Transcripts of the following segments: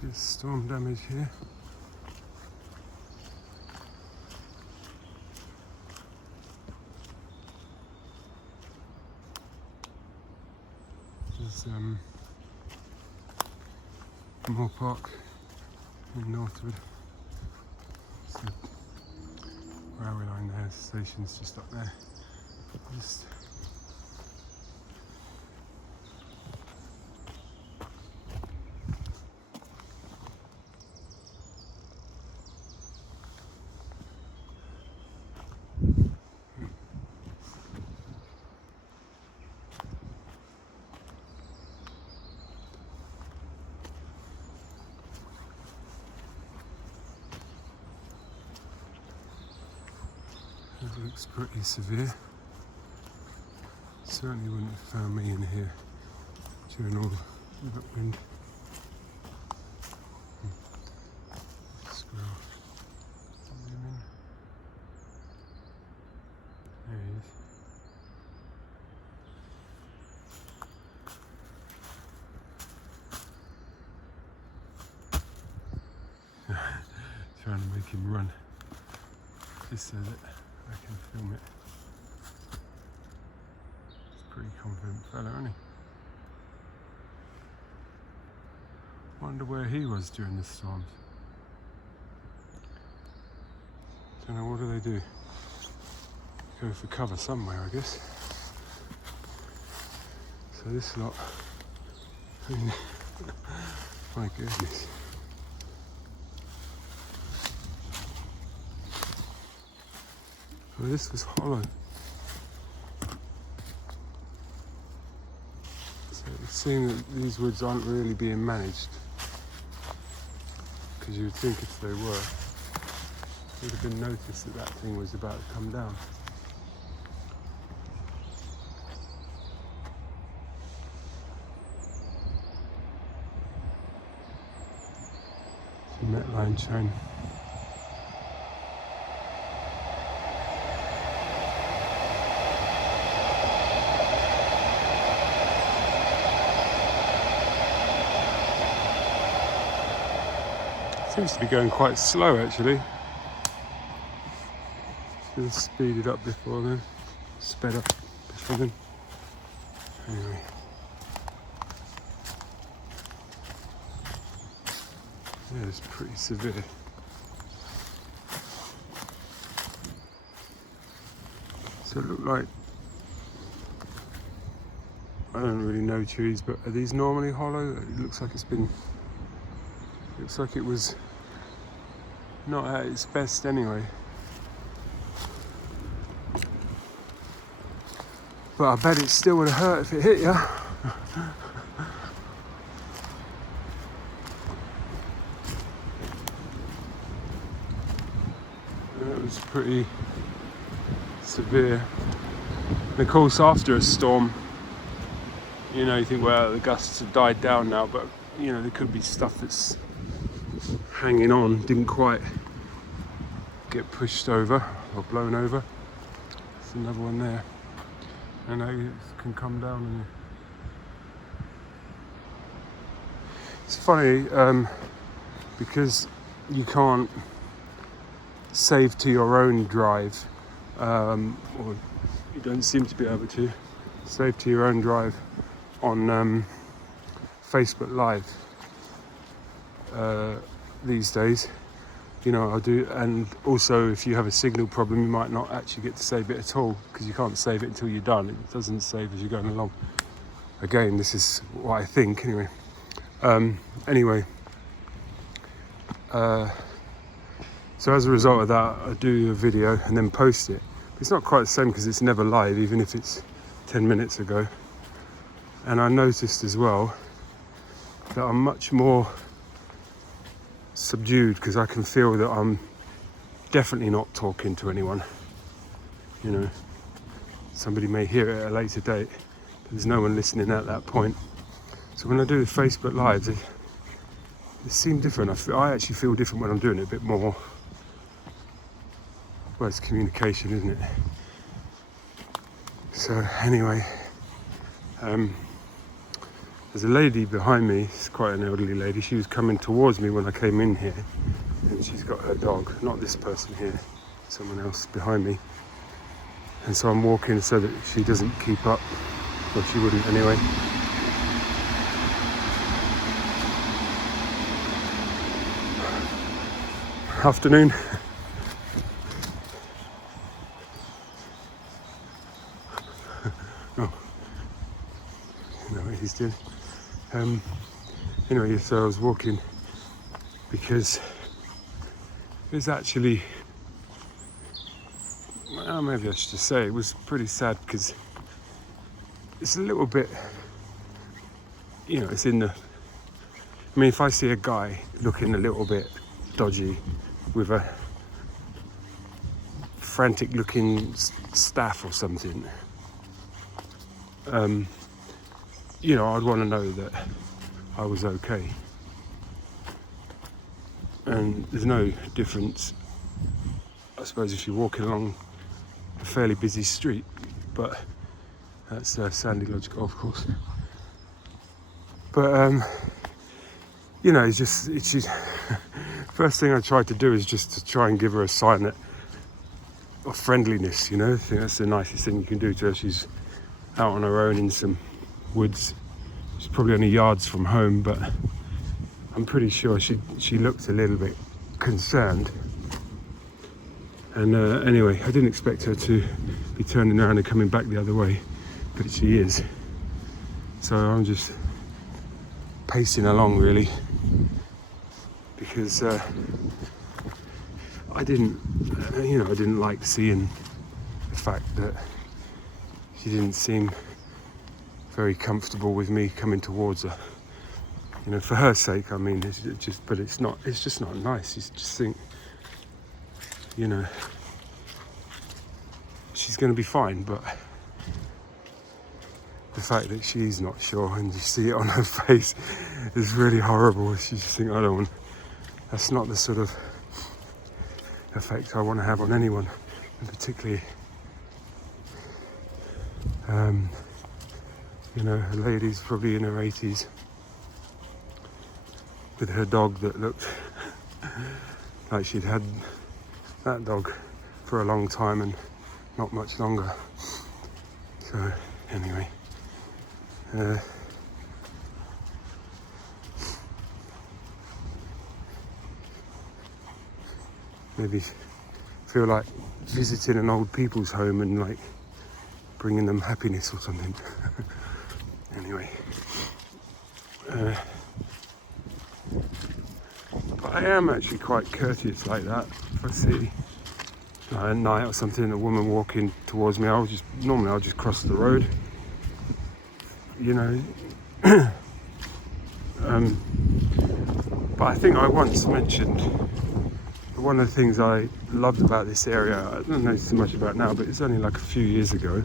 There's storm damage here. There's Moor Park in Northwood. So railway line there, the station's just up there. Just it looks pretty severe. Certainly wouldn't have found me in here during all that wind. Squirrel. Zoom in. There he is. Trying to make him run, just so that I can film it. He's a pretty confident fellow, isn't he? Wonder where he was during the storms. Don't know, what do? Go for cover somewhere, I guess. So this lot, I mean, my goodness. Well, this was hollow. So it's seeing that these woods aren't really being managed, because you would think if they were, it would have been noticed that that thing was about to come down. It's a net line chain. Seems to be going quite slow actually. Should have speeded up before then, sped up before then. Anyway. Yeah, it's pretty severe. So it looked like, I don't really know trees, but are these normally hollow? It looks like it was not at its best anyway. But I bet it still would have hurt if it hit you. It was pretty severe. And of course, after a storm, you know, you think, well, the gusts have died down now, but you know, there could be stuff that's hanging on, didn't quite get pushed over or blown over. There's another one there. I know it can come down. And it's funny because you can't save to your own drive, or you don't seem to be able to save to your own drive on Facebook Live these days. You know, I do, and also if you have a signal problem, you might not actually get to save it at all, because you can't save it until you're done. It doesn't save as you're going along. Again, this is what I think anyway. So as a result of that, I do a video and then post it. It's not quite the same because it's never live, even if it's 10 minutes ago. And I noticed as well that I'm much more subdued, because I can feel that I'm definitely not talking to anyone. You know, somebody may hear it at a later date, but there's no one listening at that point. So when I do the Facebook Lives, they seem different. I actually feel different when I'm doing it, a bit more. Well, it's communication, isn't it? So anyway, there's there's a lady behind me. It's quite an elderly lady. She was coming towards me when I came in here, and she's got her dog, not this person here, someone else behind me. And so I'm walking so that she doesn't keep up. Well, she wouldn't anyway. Afternoon. Oh, you know what he's doing. Anyway, so I was walking because it was actually, well, maybe I should just say it was pretty sad because it's a little bit, you know, it's in the, I mean, if I see a guy looking a little bit dodgy with a frantic looking staff or something, you know, I'd want to know that I was okay. And there's no difference, I suppose, if you're walking along a fairly busy street, but that's Sandy Lodge Golf Course. But you know, it's just first thing I tried to do is just to try and give her a sign of friendliness. You know, I think that's the nicest thing you can do to her. She's out on her own in some woods. She's probably only yards from home, but I'm pretty sure she looked a little bit concerned. And anyway, I didn't expect her to be turning around and coming back the other way, but she is. So I'm just pacing along really, because I didn't like seeing the fact that she didn't seem very comfortable with me coming towards her. You know, for her sake, I mean, it's just not nice. You just think, you know, she's going to be fine, but the fact that she's not sure and you see it on her face is really horrible. She just think, that's not the sort of effect I want to have on anyone, and particularly, you know, a lady's probably in her 80s with her dog that looked like she'd had that dog for a long time and not much longer. So anyway, maybe feel like visiting an old people's home and like bringing them happiness or something. Anyway, but I am actually quite courteous like that. If I see at night or something a woman walking towards me, I'll just cross the road, you know. But I think I once mentioned one of the things I loved about this area, I don't know so much about now, but it's only like a few years ago.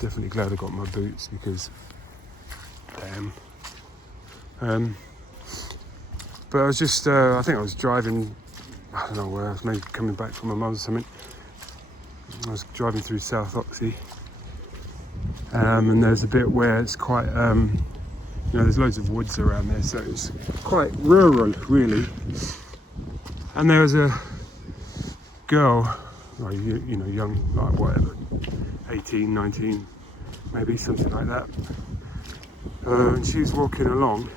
Definitely glad I got my boots because, damn. But I was just, I think I was driving, I don't know where, I was maybe coming back from my mum or something. I was driving through South Oxley, and there's a bit where it's quite, you know, there's loads of woods around there, so it's quite rural, really. And there was a girl, like, you know, young, like whatever, 18, 19, maybe, something like that. And she was walking along,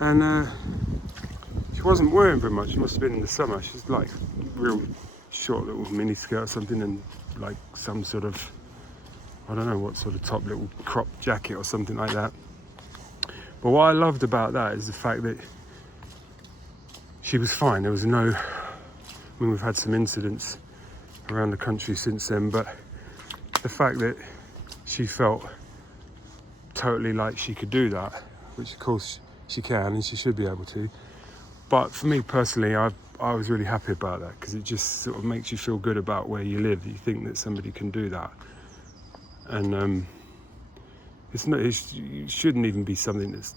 and she wasn't wearing very much. It must have been in the summer. She's like real short little mini skirt or something, and like some sort of, I don't know what sort of top, little crop jacket or something like that. But what I loved about that is the fact that she was fine. There was no, I mean, we've had some incidents around the country since then, but the fact that she felt totally like she could do that, which of course she can and she should be able to. But for me personally, I was really happy about that, because it just sort of makes you feel good about where you live. You think that somebody can do that, and it shouldn't even be something that's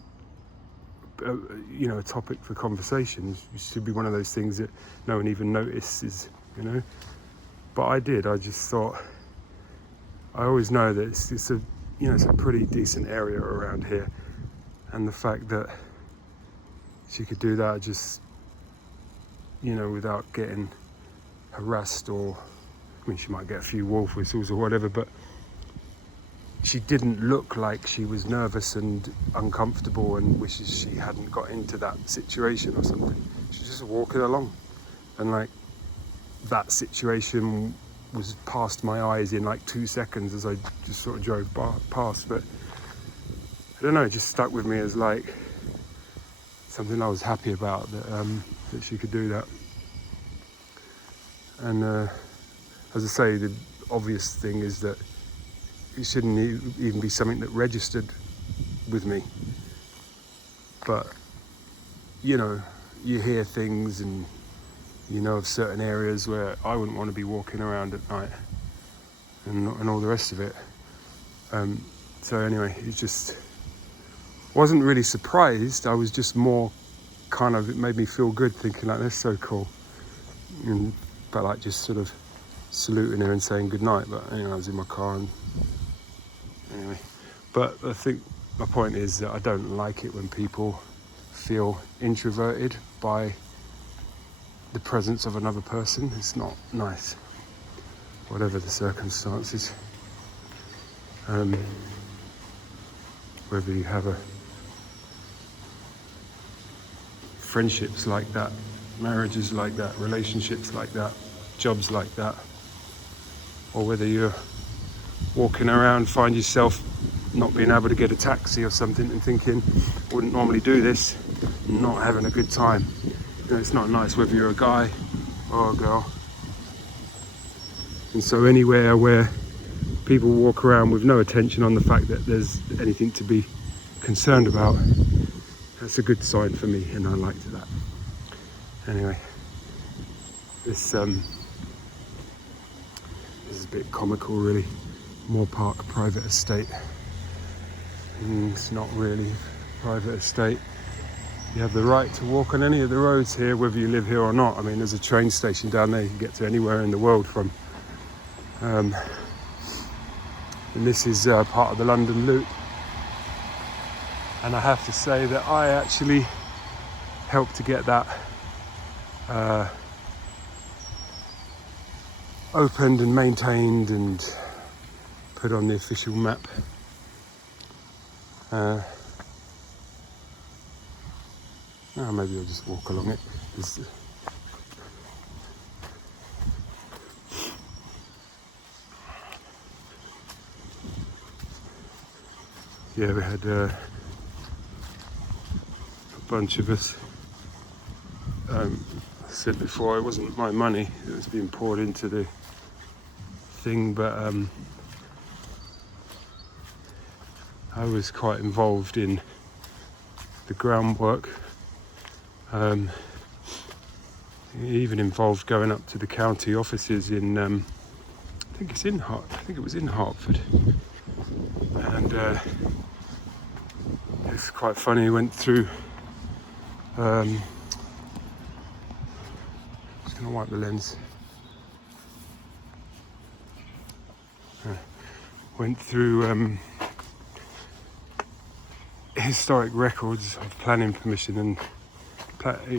you know, a topic for conversation. It should be one of those things that no one even notices, you know. But I did. I just thought, I always know that it's a, you know, it's a pretty decent area around here. And the fact that she could do that just, without getting harassed, or, she might get a few wolf whistles or whatever, but she didn't look like she was nervous and uncomfortable and wishes she hadn't got into that situation or something. She was just walking along, and that situation was past my eyes in 2 seconds as I just sort of drove past. But I don't know, it just stuck with me as something I was happy about, that she could do that. And as I say, the obvious thing is that it shouldn't even be something that registered with me. But, you hear things, and of certain areas where I wouldn't want to be walking around at night, and all the rest of it. So anyway, it just wasn't really surprised. I was just more it made me feel good thinking that's so cool. But just sort of saluting her and saying goodnight. But I was in my car, and anyway. But I think my point is that I don't like it when people feel introverted by the presence of another person. It's not nice, whatever the circumstances. Whether you have friendships like that, marriages like that, relationships like that, jobs like that, or whether you're walking around, find yourself not being able to get a taxi or something and thinking, wouldn't normally do this, not having a good time. It's not nice whether you're a guy or a girl. And so anywhere where people walk around with no attention on the fact that there's anything to be concerned about, that's a good sign for me, and I liked that. Anyway, this is a bit comical, really. Moor Park private estate. It's not really a private estate. You have the right to walk on any of the roads here, whether you live here or not. There's a train station down there you can get to anywhere in the world from. And this is part of the London Loop. And I have to say that I actually helped to get that opened and maintained and put on the official map. Maybe I'll just walk along it. We had a bunch of us. I said before, it wasn't my money that was being poured into the thing, but I was quite involved in the groundwork. Even involved going up to the county offices in, I think it was in Hertford, and it's quite funny. Went through. Just gonna wipe the lens. Went through historic records of planning permission and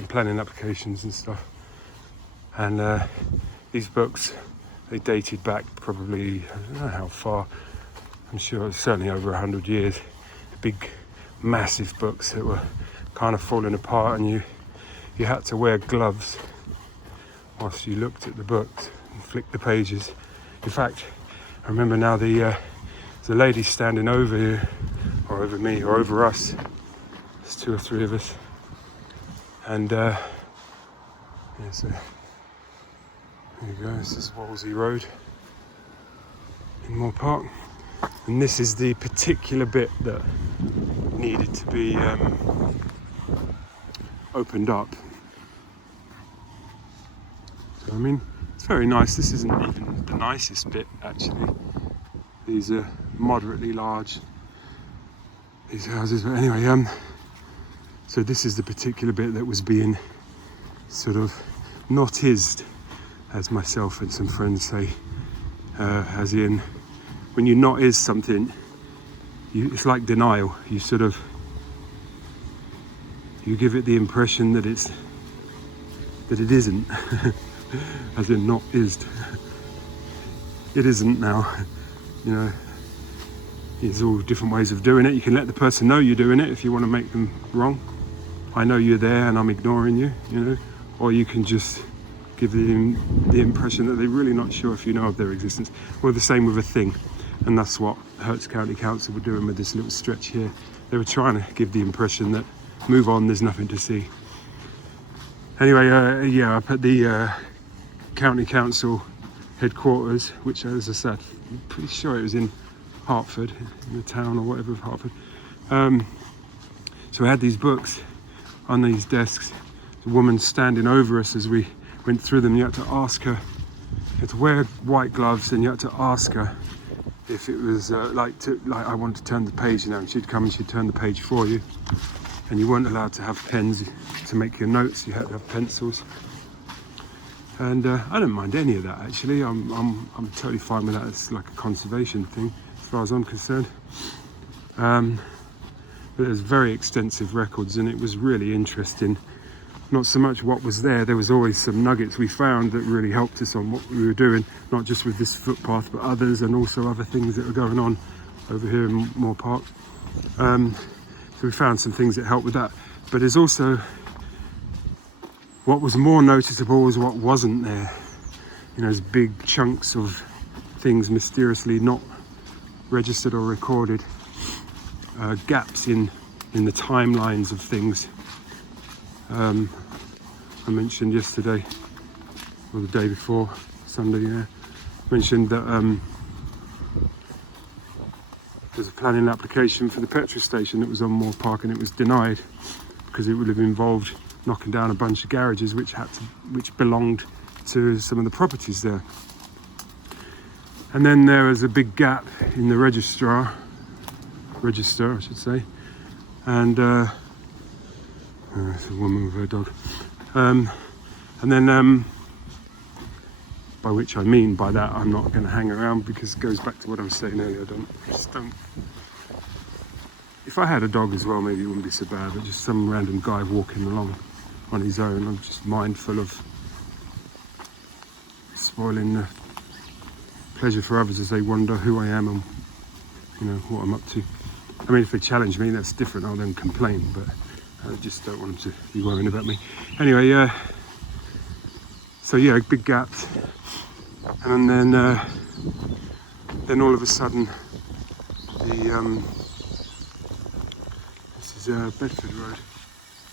planning applications and stuff, and these books, they dated back probably, I don't know how far, I'm sure it's certainly over 100 years. Big massive books that were kind of falling apart, and you had to wear gloves whilst you looked at the books and flicked the pages. In fact, I remember now there's a lady standing over here, or over me, or over us. There's 2 or 3 of us. And so there you go, this is Wolsey Road in Moor Park. And this is the particular bit that needed to be opened up. So it's very nice. This isn't even the nicest bit, actually. These are moderately large, these houses, but anyway, so this is the particular bit that was being sort of noticed, as myself and some friends say, as in, when you not is something, it's like denial. You sort of you give it the impression that it isn't, as in not ised. It isn't now, you know. There's all different ways of doing it. You can let the person know you're doing it if you want to make them wrong. I know you're there and I'm ignoring you, you know. Or you can just give them the impression that they're really not sure if you know of their existence. Or the same with a thing. And that's what Herts County Council were doing with this little stretch here. They were trying to give the impression that move on, there's nothing to see. Anyway, yeah, up at the County Council headquarters, which, as I said, I'm pretty sure it was in Hertford, in the town or whatever of Hertford. So we had these books on these desks. The woman standing over us as we went through them. You had to ask her, you had to wear white gloves, and you had to ask her if it was like I want to turn the page now, and she'd come and she'd turn the page for you. And you weren't allowed to have pens to make your notes. You had to have pencils. And I don't mind any of that, actually. I'm totally fine with that. It's like a conservation thing, as far as I'm concerned. But there's very extensive records, and it was really interesting. Not so much what was there. There was always some nuggets we found that really helped us on what we were doing, not just with this footpath, but others, and also other things that were going on over here in Moor Park. So we found some things that helped with that. But there's also, what was more noticeable was what wasn't there. You know, there's big chunks of things mysteriously not registered or recorded. Gaps in the timelines of things. I mentioned yesterday, or the day before, Sunday, yeah, mentioned that there's a planning application for the petrol station that was on Moor Park, and it was denied because it would have involved knocking down a bunch of garages which belonged to some of the properties there. And then there was a big gap in the register, I should say, and it's a woman with her dog. And then, by which I mean by that, I'm not going to hang around, because it goes back to what I was saying earlier. Just don't. If I had a dog as well, maybe it wouldn't be so bad, but just some random guy walking along on his own, I'm just mindful of spoiling the pleasure for others as they wonder who I am and, you know, what I'm up to. I mean, if they challenge me, that's different. I'll then complain, but I just don't want them to be worrying about me. Anyway, so yeah, big gaps, and then all of a sudden, this is Bedford Road.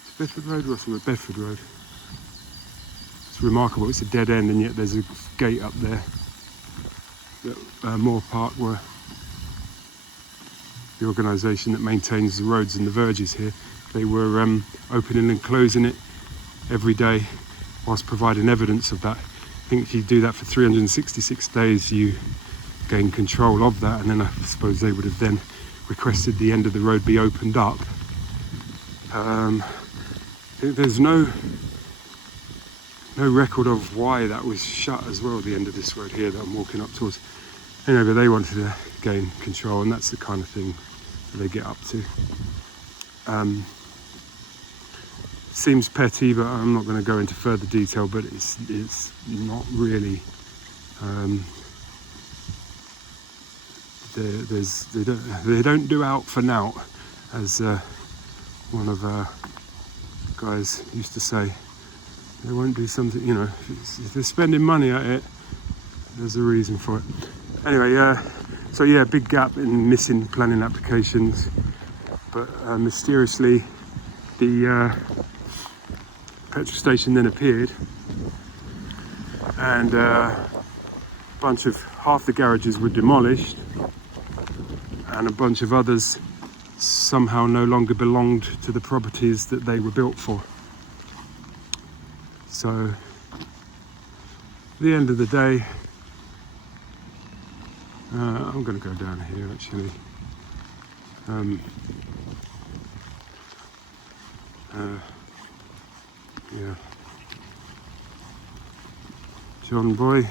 It's Bedford Road, Russell, Bedford Road. It's remarkable. It's a dead end, and yet there's a gate up there. That Moor Park were the organisation that maintains the roads and the verges here. They were opening and closing it every day whilst providing evidence of that. I think if you do that for 366 days, you gain control of that, and then I suppose they would have then requested the end of the road be opened up. There's no record of why that was shut as well, the end of this road here that I'm walking up towards. Anyway, but they wanted to gain control, and that's the kind of thing that they get up to. Seems petty, but I'm not going to go into further detail, but it's not really. They don't do out for now, as one of our guys used to say. They won't do something, you know, if they're spending money at it, there's a reason for it. Anyway, so yeah, big gap in missing planning applications, but mysteriously the petrol station then appeared, and half the garages were demolished, and a bunch of others somehow no longer belonged to the properties that they were built for. So at the end of the day, I'm going to go down here actually. Yeah, John boy,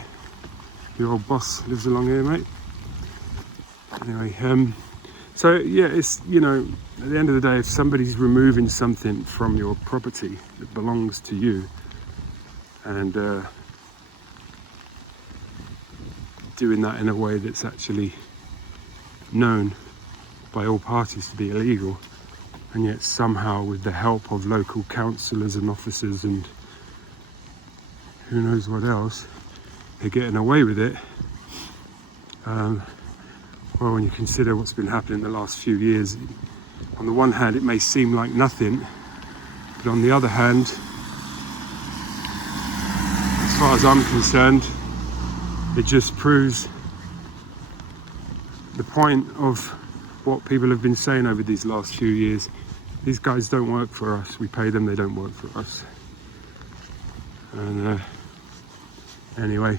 your old boss lives along here, mate. Anyway, So yeah, it's, you know, at the end of the day, if somebody's removing something from your property that belongs to you and doing that in a way that's actually known by all parties to be illegal, and yet somehow with the help of local councillors and officers and who knows what else, they're getting away with it. Well, when you consider what's been happening the last few years, on the one hand it may seem like nothing, but on the other hand, as far as I'm concerned, it just proves the point of what people have been saying over these last few years. These guys don't work for us. We pay them, they don't work for us. And anyway,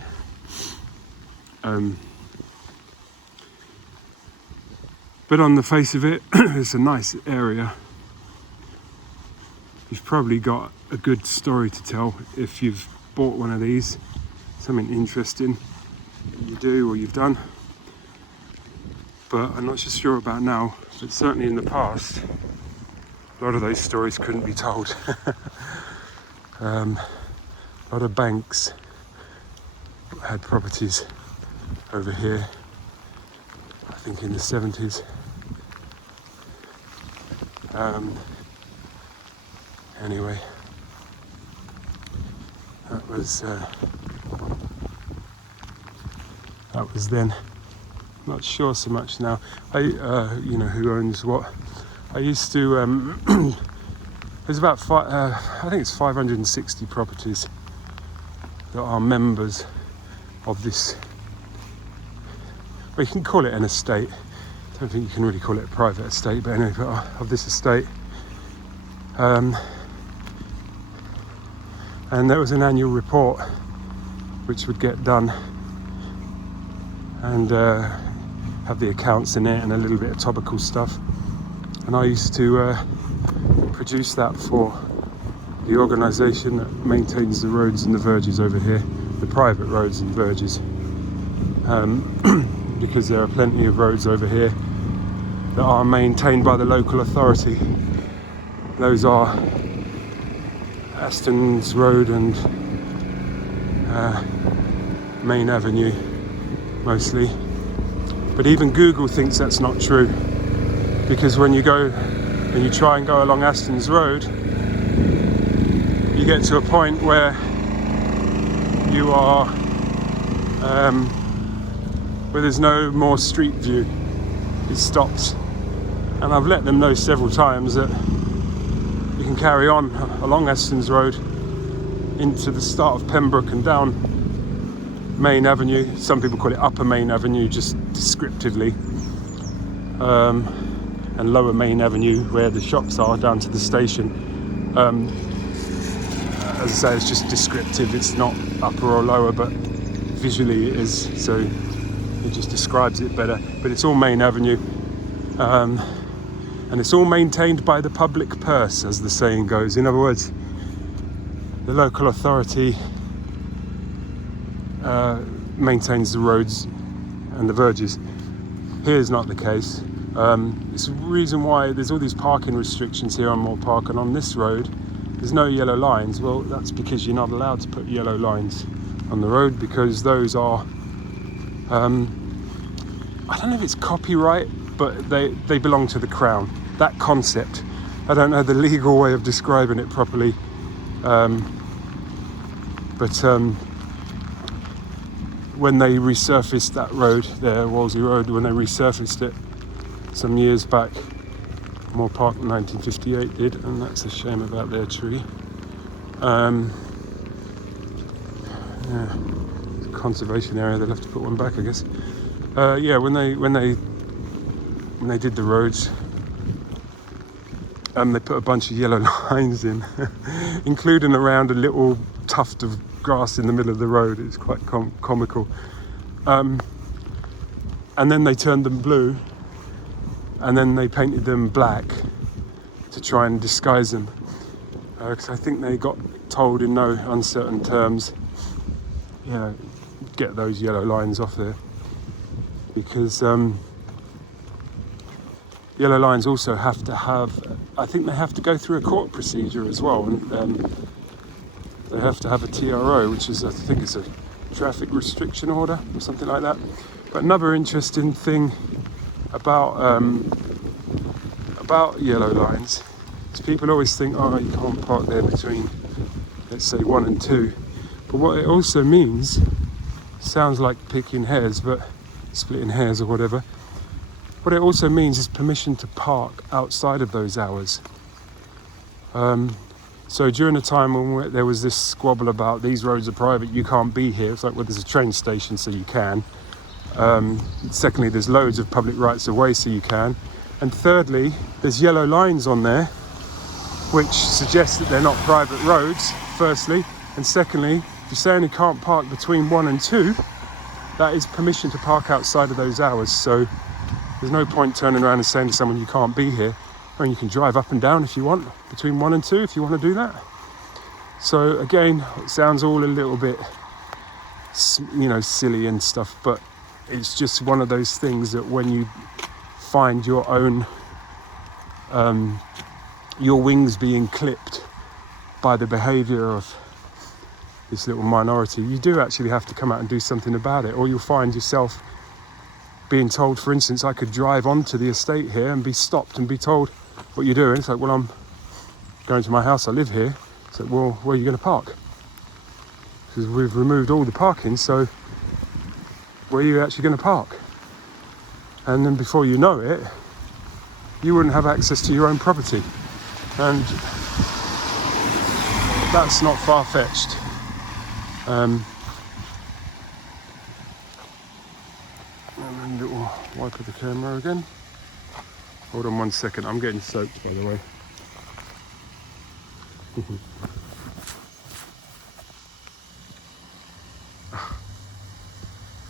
but on the face of it, it's a nice area. You've probably got a good story to tell if you've bought one of these, something interesting you do or you've done. But I'm not just sure about now, but certainly in the past, a lot of those stories couldn't be told. A lot of banks had properties over here, I think in the 70s. Anyway, that was then. Not sure so much now. You know, who owns what. I used to, there's about I think it's 560 properties that are members of this, well, you can call it an estate. I don't think you can really call it a private estate, but anyway, of this estate. And there was an annual report which would get done and have the accounts in it and a little bit of topical stuff. And I used to produce that for the organisation that maintains the roads and the verges over here, the private roads and verges. Because there are plenty of roads over here that are maintained by the local authority. Those are Aston's Road and Main Avenue mostly. But even Google thinks that's not true, because when you go and you try and go along Aston's Road, you get to a point where you are where there's no more street view. It stops, and I've let them know several times that you can carry on along Aston's Road into the start of Pembroke and down Main Avenue. Some people call it Upper Main Avenue just descriptively, and Lower Main Avenue where the shops are down to the station. As I say, it's just descriptive, it's not upper or lower, but visually it is, so it just describes it better. But it's all Main Avenue, and it's all maintained by the public purse, as the saying goes. In other words, the local authority maintains the roads and the verges. Here's not the case. It's the reason why there's all these parking restrictions here on Moor Park, and on this road there's no yellow lines. Well, that's because you're not allowed to put yellow lines on the road, because those are I don't know if it's copyright, but they belong to the Crown. That concept, I don't know the legal way of describing it properly, but when they resurfaced that road there, Wolsey Road, when they resurfaced it some years back, Moor Park in 1958 did, and that's a shame about their tree. Yeah, conservation area, they'll have to put one back, I guess. Yeah, when they did the roads, they put a bunch of yellow lines in, including around a little tuft of grass in the middle of the road. It's quite comical. And then they turned them blue, and then they painted them black to try and disguise them. Because I think they got told in no uncertain terms, you know, get those yellow lines off there. Because yellow lines also have to have, I think they have to go through a court procedure as well. And they have to have a TRO, which is, I think it's a traffic restriction order or something like that. But another interesting thing about yellow lines is people always think, oh, you can't park there between, let's say, 1 and 2. But what it also means, sounds like picking hairs, but splitting hairs or whatever. What it also means is permission to park outside of those hours. So during the time when there was this squabble about these roads are private, you can't be here. It's like, well, there's a train station, so you can. Secondly, there's loads of public rights of way, so you can. And thirdly, there's yellow lines on there, which suggests that they're not private roads, firstly. And secondly, if you're saying you can't park between 1 and 2, that is permission to park outside of those hours. So there's no point turning around and saying to someone you can't be here. I mean, you can drive up and down if you want, between 1 and 2 if you want to do that. So again, it sounds all a little bit, silly and stuff, but it's just one of those things that when you find your own, your wings being clipped by the behaviour of this little minority, you do actually have to come out and do something about it, or you'll find yourself being told, for instance, I could drive onto the estate here and be stopped and be told, what you're doing? It's like, well, I'm going to my house, I live here. It's like, well, where are you going to park? Because we've removed all the parking, so where are you actually going to park? And then before you know it, you wouldn't have access to your own property. And that's not far-fetched. And then little wipe of the camera again. Hold on 1 second, I'm getting soaked, by the way.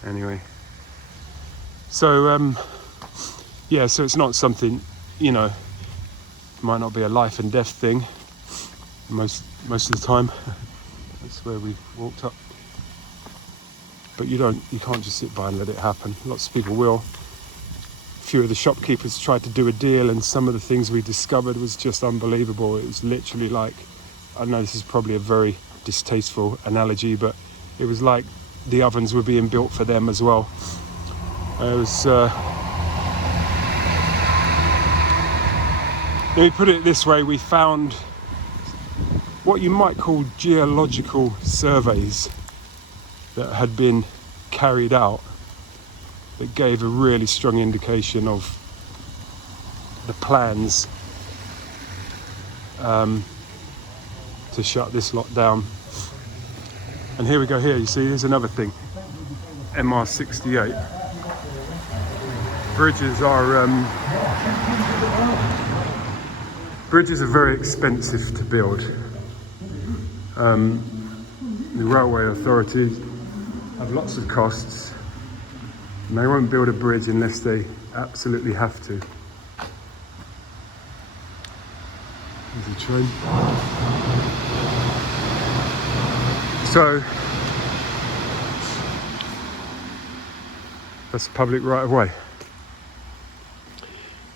Anyway, so so it's not something, might not be a life and death thing most of the time. That's where we walked up. But you can't just sit by and let it happen. Lots of people will. A few of the shopkeepers tried to do a deal, and some of the things we discovered was just unbelievable. It was literally like, I know this is probably a very distasteful analogy, but it was like the ovens were being built for them as well. It was, let me put it this way, we found what you might call geological surveys that had been carried out that gave a really strong indication of the plans to shut this lot down. And here we go here, you see, there's another thing. MR68. Bridges are very expensive to build. The railway authorities have lots of costs, and they won't build a bridge unless they absolutely have to. There's a train. So that's public right of way.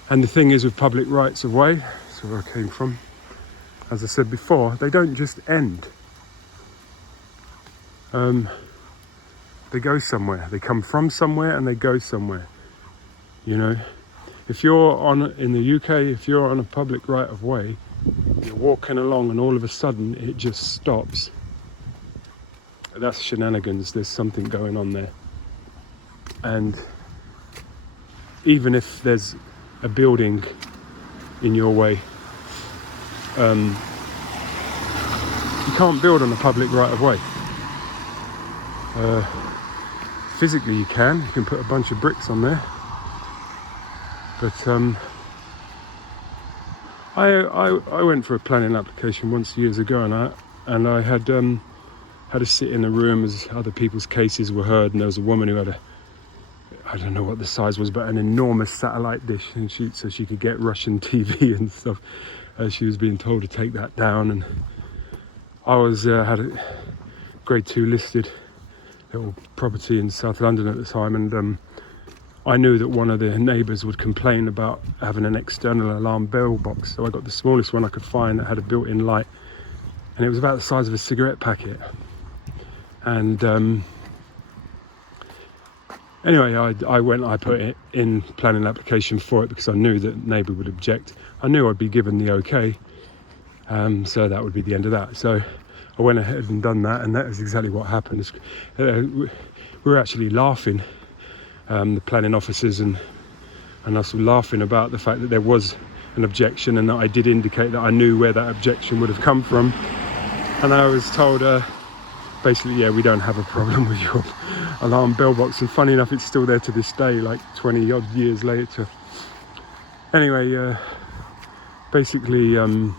And the thing is with public rights of way, that's where I came from, as I said before, they don't just end. They go somewhere. They come from somewhere and they go somewhere. If you're in the UK, if you're on a public right of way, you're walking along and all of a sudden it just stops. That's shenanigans. There's something going on there. And even if there's a building in your way, you can't build on a public right of way. Physically you can put a bunch of bricks on there, but I went for a planning application once years ago, and I had to sit in a room as other people's cases were heard, and there was a woman who had I don't know what the size was, but an enormous satellite dish, and so she could get Russian TV and stuff. She was being told to take that down, and I had a grade 2 listed little property in South London at the time, and I knew that one of the neighbours would complain about having an external alarm bell box, so I got the smallest one I could find that had a built-in light, and it was about the size of a cigarette packet. And anyway, I put it in planning application for it because I knew that neighbour would object. I knew I'd be given the okay, so that would be the end of that. So I went ahead and done that, and that is exactly what happened. We were actually laughing, the planning officers and us were laughing about the fact that there was an objection, and that I did indicate that I knew where that objection would have come from. And I was told, basically, yeah, we don't have a problem with your alarm bell box. And funny enough, it's still there to this day, like 20 odd years later. Anyway, basically, don't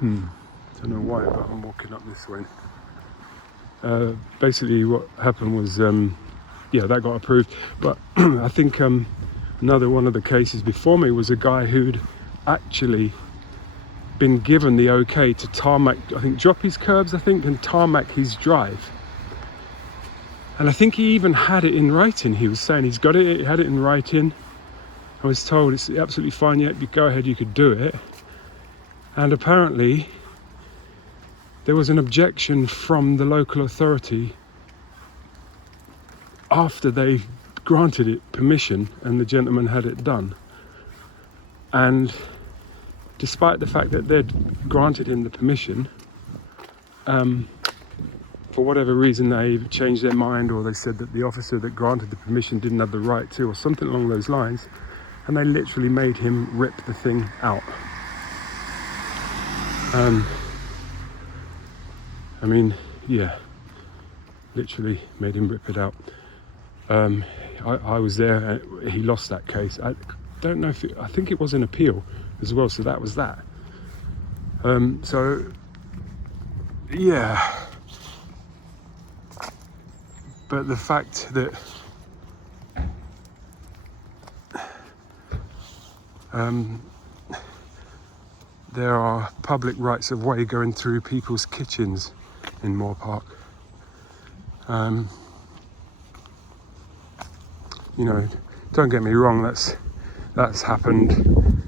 know why, but I'm walking up this way. Basically what happened was, yeah, that got approved. But I think another one of the cases before me was a guy who'd actually been given the okay to tarmac, I think, drop his curbs, and tarmac his drive. And I think he even had it in writing. He was saying he's got it, he had it in writing. I was told it's absolutely fine, yeah, you go ahead, you could do it. And apparently there was an objection from the local authority after they granted it permission and the gentleman had it done. And despite the fact that they'd granted him the permission, for whatever reason they changed their mind, or they said that the officer that granted the permission didn't have the right to, or something along those lines, and they literally made him rip the thing out. I mean, yeah, literally made him rip it out. I was there, he lost that case. I don't know if I think it was an appeal as well, so that was that. So yeah, but the fact that there are public rights of way going through people's kitchens in Moor Park, you know, don't get me wrong, that's happened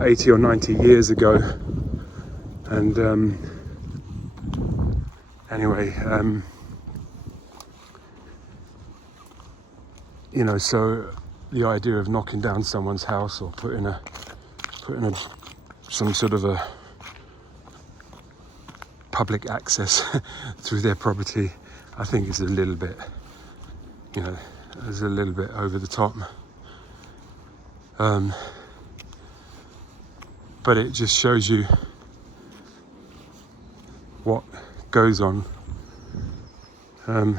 80 or 90 years ago. And anyway, you know, so the idea of knocking down someone's house or putting some sort of a public access through their property, I think is a little bit, you know, is a little bit over the top. But it just shows you what goes on. So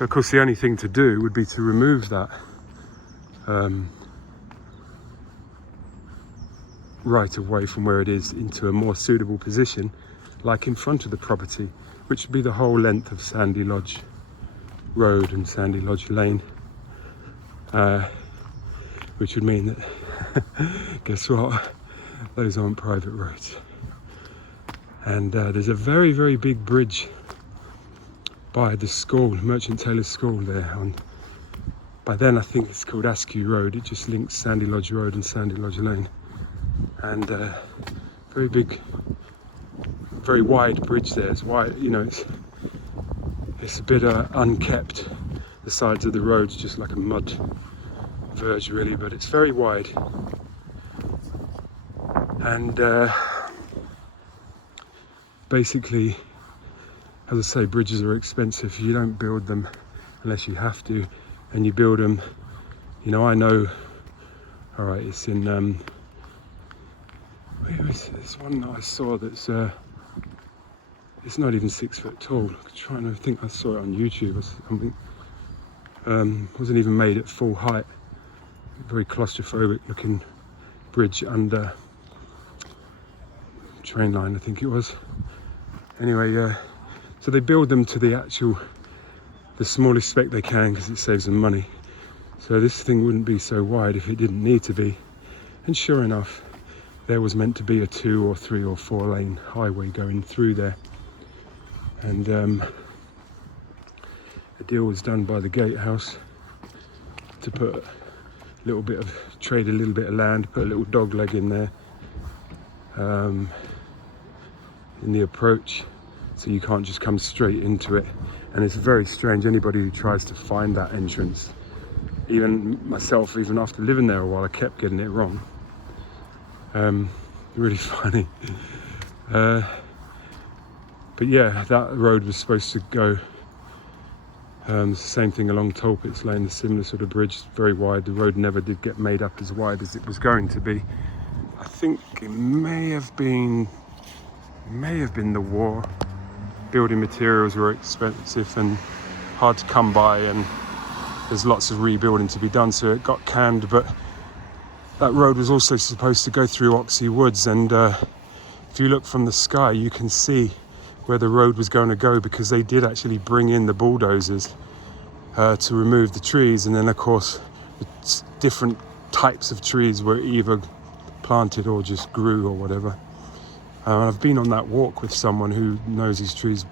of course the only thing to do would be to remove that right of way from where it is into a more suitable position, like in front of the property, which would be the whole length of Sandy Lodge Road and Sandy Lodge Lane, which would mean that guess what, those aren't private roads. And there's a very, very big bridge by the school, Merchant Taylor School there. By then I think it's called Askew Road. It just links Sandy Lodge Road and Sandy Lodge Lane. And very big, very wide bridge there. It's wide, you know, it's a bit unkept. The sides of the road's just like a mud verge really, but it's very wide. And basically, as I say, bridges are expensive. You don't build them unless you have to, and you build them, you know, I know, all right, it's in, where is this one that I saw that's, it's not even 6 foot tall. I'm trying to think, I saw it on YouTube or something. Wasn't even made at full height. Very claustrophobic looking bridge under train line, I think it was. Anyway, so they build them to the smallest spec they can because it saves them money. So this thing wouldn't be so wide if it didn't need to be. And sure enough, there was meant to be a 2 or 3 or 4 lane highway going through there. And a deal was done by the gatehouse to put a little bit of, trade a little bit of land, put a little dog leg in there, in the approach, so you can't just come straight into it. And it's very strange, anybody who tries to find that entrance, even myself, even after living there a while, I kept getting it wrong. Really funny. But yeah, that road was supposed to go, same thing along Talpit's Lane, the similar sort of bridge, very wide. The road never did get made up as wide as it was going to be. I think it may have been the war. Building materials were expensive and hard to come by, and there's lots of rebuilding to be done, so it got canned. But that road was also supposed to go through Oxley Woods, and if you look from the sky you can see where the road was going to go, because they did actually bring in the bulldozers to remove the trees. And then of course different types of trees were either planted or just grew or whatever. I've been on that walk with someone who knows these trees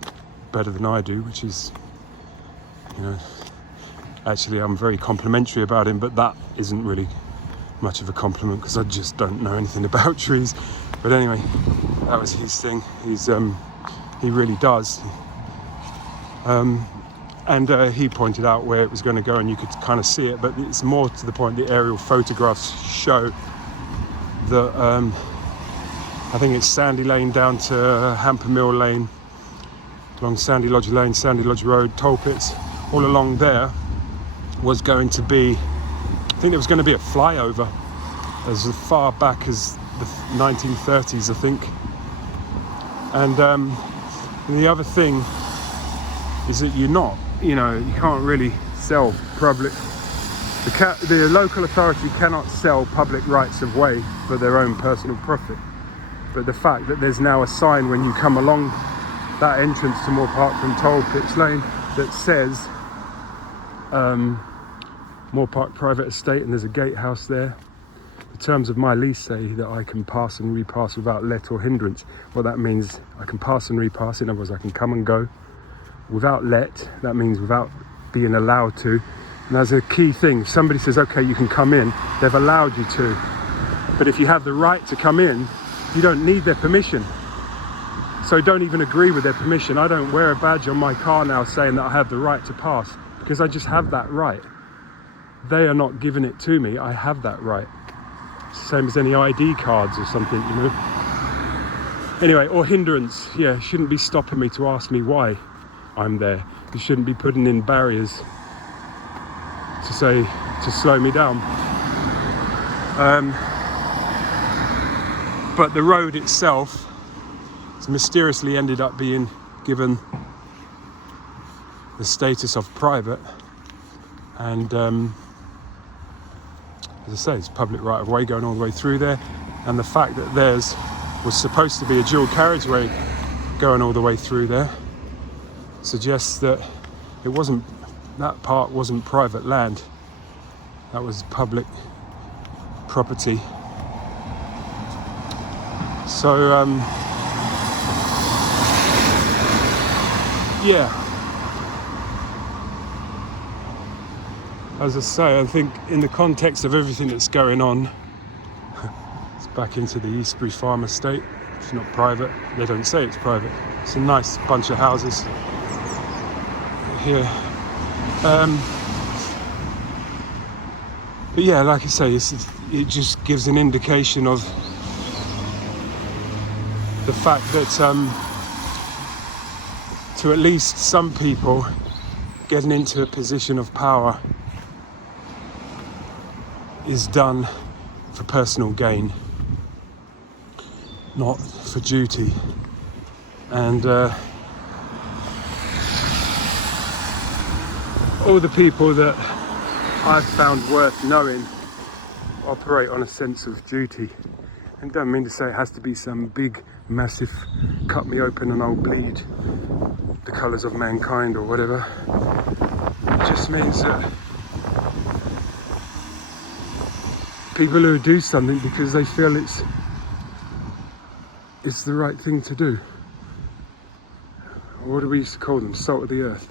better than I do, which is, you know, actually I'm very complimentary about him, but that isn't really much of a compliment because I just don't know anything about trees. But anyway, that was his thing. He really does. And he pointed out where it was going to go, and you could kind of see it, but it's more to the point the aerial photographs show that I think it's Sandy Lane down to Hamper Mill Lane, along Sandy Lodge Lane, Sandy Lodge Road, Talpits, all along there was going to be, I think there was going to be a flyover as far back as the 1930s, I think. And the other thing is that you can't really sell public, the local authority cannot sell public rights of way for their own personal profit. But the fact that there's now a sign when you come along that entrance to Moor Park from Talpits Lane that says Moor Park Private Estate, and there's a gatehouse there. The terms of my lease say that I can pass and repass without let or hindrance. What that means, I can pass and repass, in other words I can come and go. Without let, that means without being allowed to. And that's a key thing. If somebody says, okay, you can come in, they've allowed you to. But if you have the right to come in, you don't need their permission. So don't even agree with their permission. I don't wear a badge on my car now saying that I have the right to pass, because I just have that right. They are not giving it to me. I have that right. Same as any ID cards or something, you know. Anyway, or hindrance. Yeah, shouldn't be stopping me to ask me why I'm there. You shouldn't be putting in barriers to say, to slow me down. But the road itself has mysteriously ended up being given the status of private, and as I say, it's public right of way going all the way through there. And the fact that theirs was supposed to be a dual carriageway going all the way through there suggests that that part wasn't private land, that was public property. So yeah, as I say, I think in the context of everything that's going on, it's back into the Eastbury farm estate. It's not private, they don't say it's private. It's a nice bunch of houses here. But yeah, like I say, it just gives an indication of the fact that to at least some people, getting into a position of power is done for personal gain, not for duty. And all the people that I've found worth knowing operate on a sense of duty. And don't mean to say it has to be some big, massive, cut me open and I'll bleed the colours of mankind or whatever. It just means that people who do something because they feel it's the right thing to do. What do we used to call them? Salt of the earth.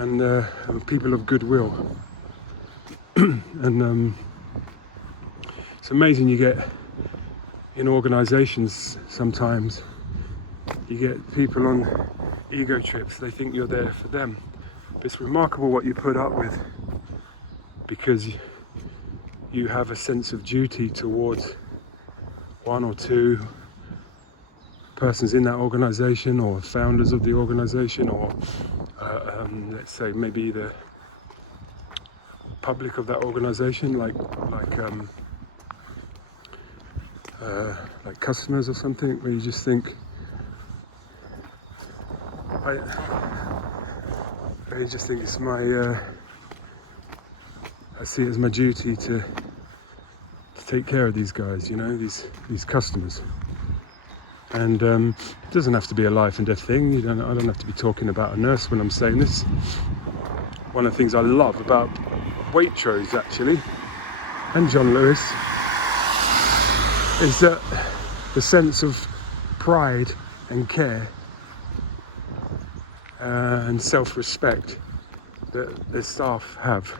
and people of goodwill. And it's amazing, you get in organisations sometimes, you get people on ego trips, they think you're there for them. But it's remarkable what you put up with, because you have a sense of duty towards one or two persons in that organisation, or founders of the organisation, or let's say maybe the public of that organisation, like customers or something, where you just think, I just think it's my I see it as my duty to take care of these guys, you know, these customers. And it doesn't have to be a life and death thing. I don't have to be talking about a nurse when I'm saying this. One of the things I love about Waitrose, actually, and John Lewis, is that the sense of pride and care and self-respect that the staff have,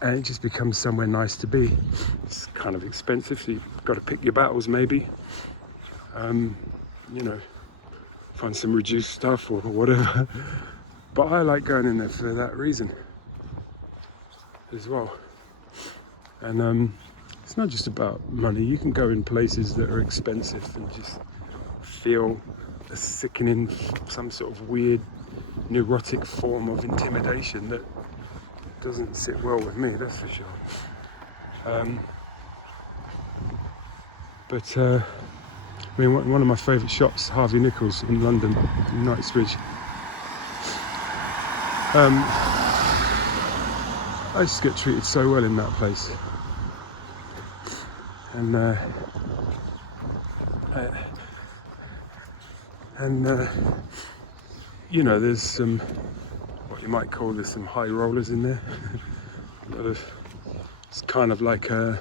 and it just becomes somewhere nice to be. It's kind of expensive, so you've got to pick your battles maybe. You know, find some reduced stuff or whatever. But I like going in there for that reason as well. And it's not just about money. You can go in places that are expensive and just feel a sickening, some sort of weird, neurotic form of intimidation that doesn't sit well with me, that's for sure. I mean, one of my favourite shops, Harvey Nichols in London, in Knightsbridge. I just get treated so well in that place. And you know, there's some, what you might call, there's some high rollers in there. A lot of, it's kind of like a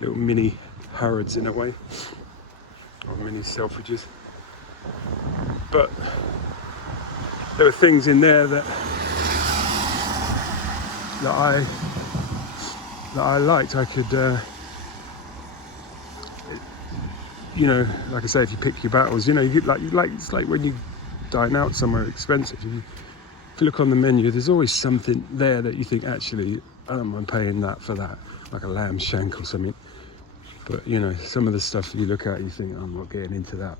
little mini Harrods in a way, or mini Selfridges. But there were things in there that I liked. I could, you know, like I say, if you pick your battles, you know, you get it's like when you dine out somewhere expensive. If you look on the menu, there's always something there that you think, actually, I don't mind paying that for that, like a lamb shank or something. But you know, some of the stuff you look at, you think, I'm not getting into that.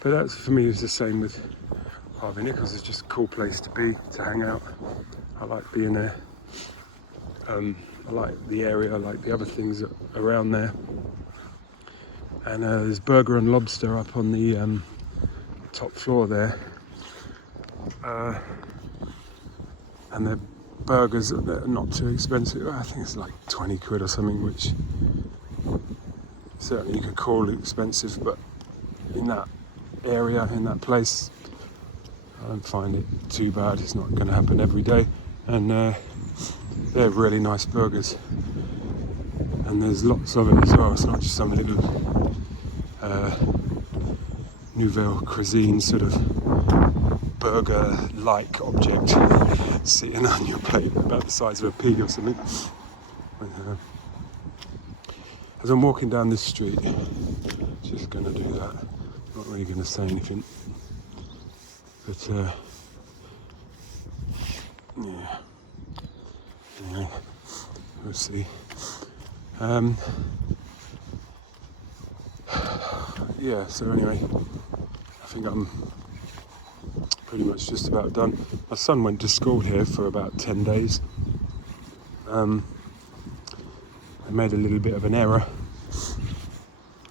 But that's, for me, it's the same with Harvey Nichols. It's just a cool place to be, to hang out. I like being there. I like the area. I like the other things around there. And there's Burger and Lobster up on the top floor there. And the burgers are not too expensive. I think it's like 20 quid or something, which certainly you could call expensive, but in that area, in that place, I don't find it too bad. It's not going to happen every day. And they're really nice burgers. And there's lots of it as well. It's not just some little nouvelle cuisine sort of burger-like object sitting on your plate about the size of a pig or something. As I'm walking down this street, just going to do that. Not really going to say anything. But yeah. Anyway, we'll see. Yeah, so anyway, I think I'm pretty much just about done. My son went to school here for about 10 days. I made a little bit of an error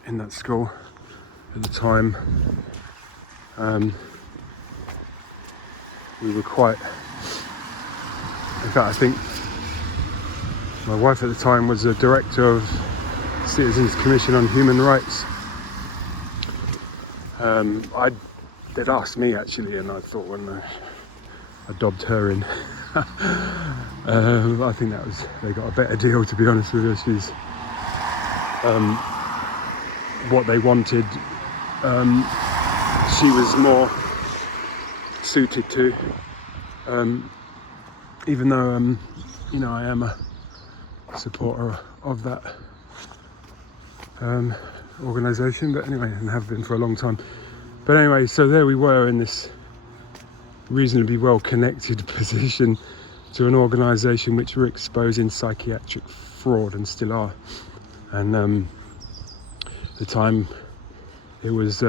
in that school at the time. We were quite, in fact, I think my wife at the time was the director of Citizens Commission on Human Rights. They'd asked me actually, and I thought when I dobbed her in, I think they got a better deal, to be honest with you. She's what they wanted, she was more suited to. even though you know, I am a supporter of that organisation, but anyway, and have been for a long time. But anyway, so there we were in this reasonably well connected position to an organisation which were exposing psychiatric fraud and still are. And at the time it was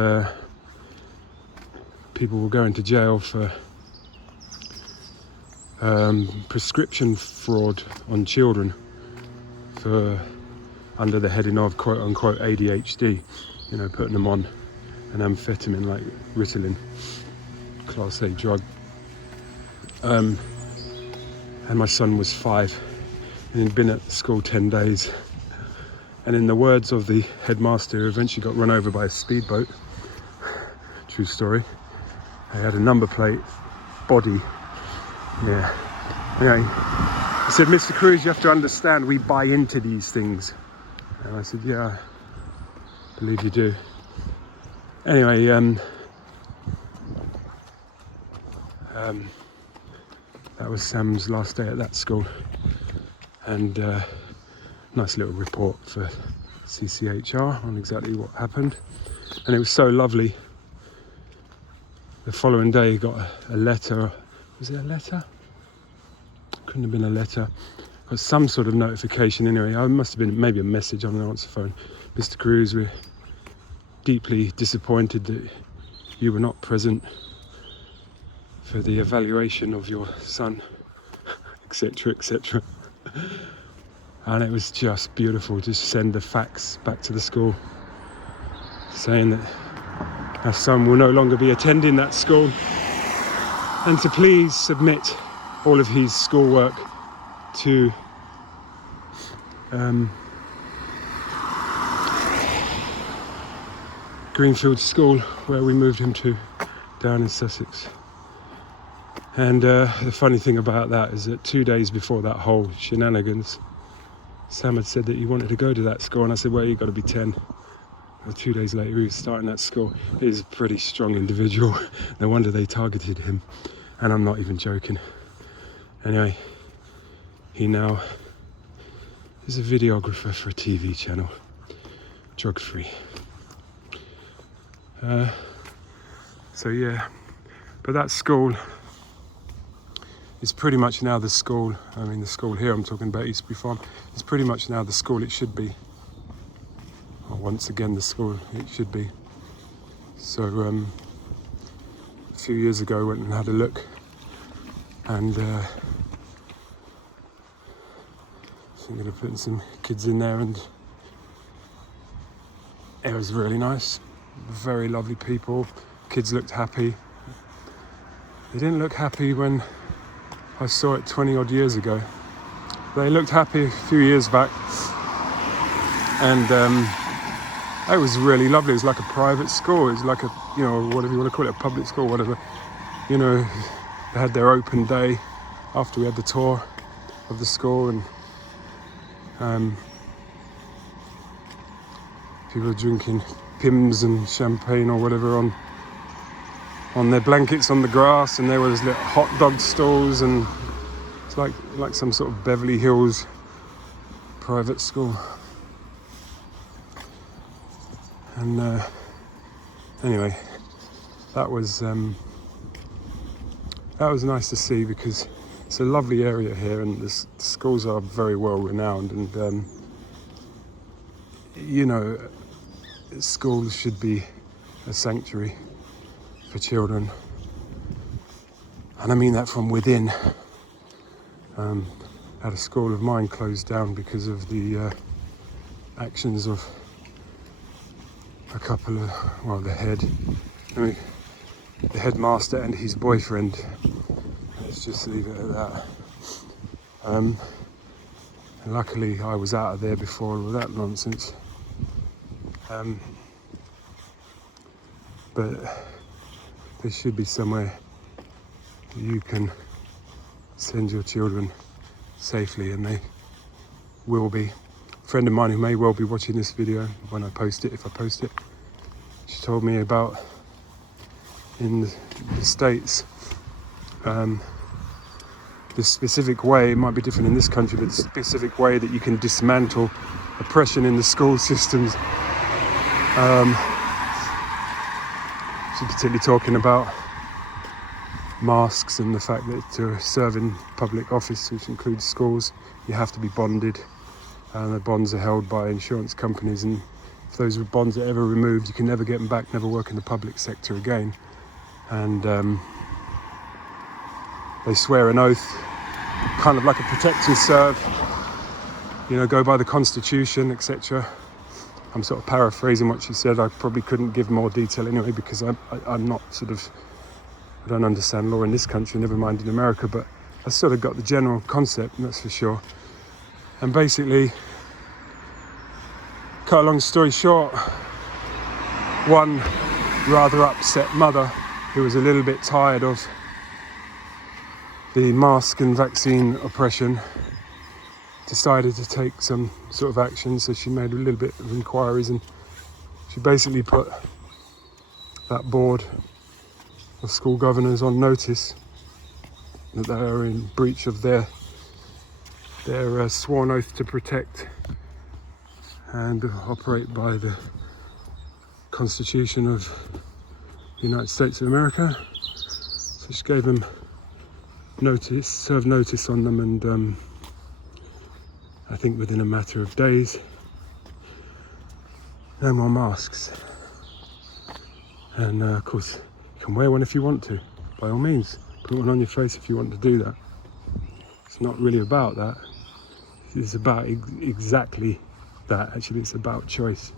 people were going to jail for prescription fraud on children for under the heading of quote unquote ADHD, you know, putting them on an amphetamine like Ritalin, class A drug. And my son was 5 and he'd been at school 10 days. And in the words of the headmaster, who eventually got run over by a speedboat, true story, he had a number plate, body. Yeah. Anyway, he said, "Mr. Cruz, you have to understand, we buy into these things." And I said, "Yeah, I believe you do." Anyway, that was Sam's last day at that school. And nice little report for CCHR on exactly what happened. And it was so lovely. The following day he got a letter. Was it a letter? Couldn't have been a letter. Got some sort of notification anyway. It must have been maybe a message on the answer phone. "Mr. Cruz, we're deeply disappointed that you were not present for the evaluation of your son," etc., etc. And it was just beautiful to send the fax back to the school saying that our son will no longer be attending that school, and to please submit all of his schoolwork to Greenfield School, where we moved him to down in Sussex. And the funny thing about that is that 2 days before that whole shenanigans, Sam had said that he wanted to go to that school, and I said, "Well, you've got to be 10. And 2 days later he was starting that school. He's a pretty strong individual. No wonder they targeted him, and I'm not even joking. Anyway, he now is a videographer for a TV channel, drug-free. So yeah, but that school is pretty much now the school. I mean, the school here I'm talking about, Eastbury Farm, is pretty much now the school it should be. Or once again, the school it should be. So a few years ago I went and had a look, and thinking of putting some kids in there, and it was really nice. Very lovely people. Kids looked happy. They didn't look happy when I saw it 20 odd years ago. They looked happy a few years back, and it was really lovely. It was like a private school. It was like a, you know, whatever you want to call it, a public school, whatever. You know, they had their open day after we had the tour of the school, and people were drinking Pimm's and champagne or whatever on their blankets on the grass, and there was little hot dog stalls, and it's like some sort of Beverly Hills private school. And anyway, that was nice to see, because it's a lovely area here, and the schools are very well renowned, and you know, schools should be a sanctuary for children, and I mean that from within. Had a school of mine closed down because of the actions of a couple of, well, the headmaster and his boyfriend. Let's just leave it at that. And luckily I was out of there before all that nonsense. But there should be somewhere you can send your children safely, and they will be. A friend of mine who may well be watching this video when I post it, if I post it, she told me about in the States, the specific way, it might be different in this country, but the specific way that you can dismantle oppression in the school systems. She's particularly talking about masks and the fact that to serve in public office, which includes schools, you have to be bonded, and the bonds are held by insurance companies, and if those bonds are ever removed, you can never get them back, never work in the public sector again. And they swear an oath, kind of like a protect and serve, go by the Constitution, etc. I'm sort of paraphrasing what she said. I probably couldn't give more detail anyway, because I'm not I don't understand law in this country, never mind in America, but I sort of got the general concept, that's for sure. And basically, cut a long story short, one rather upset mother who was a little bit tired of the mask and vaccine oppression decided to take some sort of action. So she made a little bit of inquiries, and she basically put that board of school governors on notice that they are in breach of their sworn oath to protect and operate by the Constitution of the United States of America. So she gave them notice, served notice on them, and I think within a matter of days, no more masks. And of course, you can wear one if you want to, by all means. Put one on your face if you want to do that. It's not really about that. It's about exactly that. Actually, it's about choice.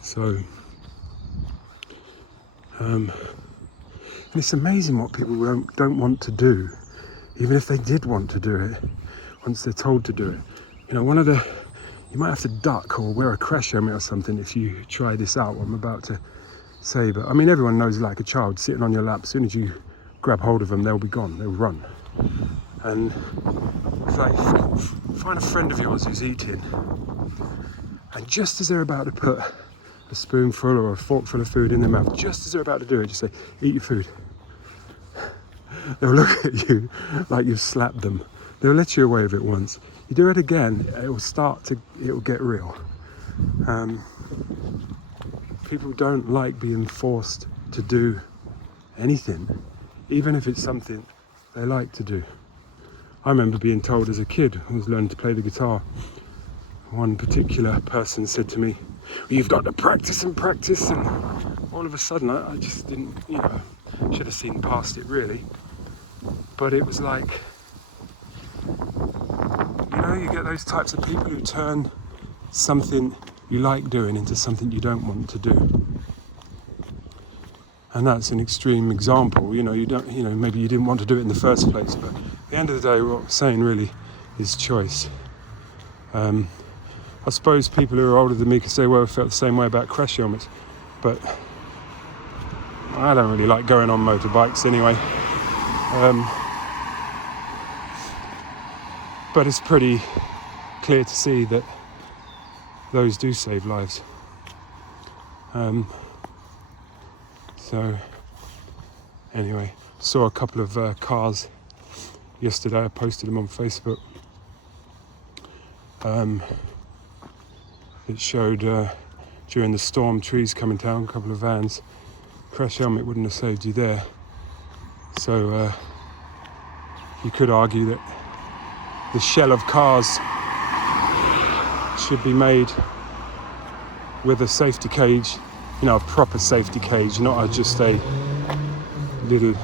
So, and it's amazing what people don't want to do, even if they did want to do it, once they're told to do it. You might have to duck or wear a crash helmet or something if you try this out, what I'm about to say. But I mean, everyone knows, like a child sitting on your lap, as soon as you grab hold of them, they'll be gone, they'll run. And it's like, find a friend of yours who's eating, and just as they're about to put a spoonful or a forkful of food in their mouth, just as they're about to do it, just say, eat your food. They'll look at you like you've slapped them. They'll let you away with it once. You do it again, it'll get real. People don't like being forced to do anything, even if it's something they like to do. I remember being told as a kid, I was learning to play the guitar. One particular person said to me, well, you've got to practice and practice, and all of a sudden I just didn't, should have seen past it really. But it was like, you get those types of people who turn something you like doing into something you don't want to do. And that's an extreme example. Maybe you didn't want to do it in the first place, but at the end of the day, what we're saying really is choice. I suppose people who are older than me can say, well, I felt the same way about crash helmets, but I don't really like going on motorbikes anyway. But it's pretty clear to see that those do save lives. So anyway, saw a couple of cars yesterday. I posted them on Facebook. It showed during the storm, trees coming down, a couple of vans. Crash helmet wouldn't have saved you there. So you could argue that the shell of cars should be made with a safety cage, a proper safety cage, not just a little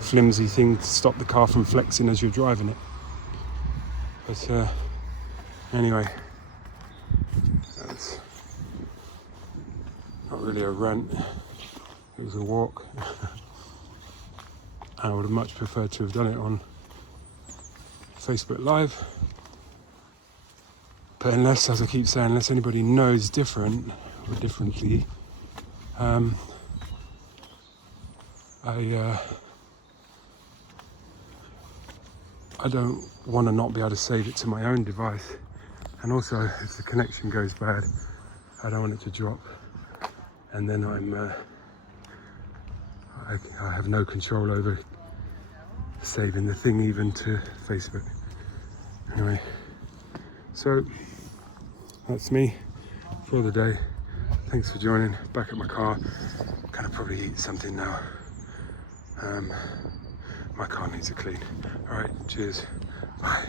flimsy thing to stop the car from flexing as you're driving it. But anyway, that's not really a rant, it was a walk. I would have much preferred to have done it on Facebook Live. But unless, as I keep saying, unless anybody knows different or differently, I don't want to not be able to save it to my own device. And also, if the connection goes bad, I don't want it to drop. And then I have no control over saving the thing even to Facebook. Anyway, so that's me for the day. Thanks for joining. Back at my car. Gonna probably eat something now. My car needs a clean. Alright, cheers. Bye.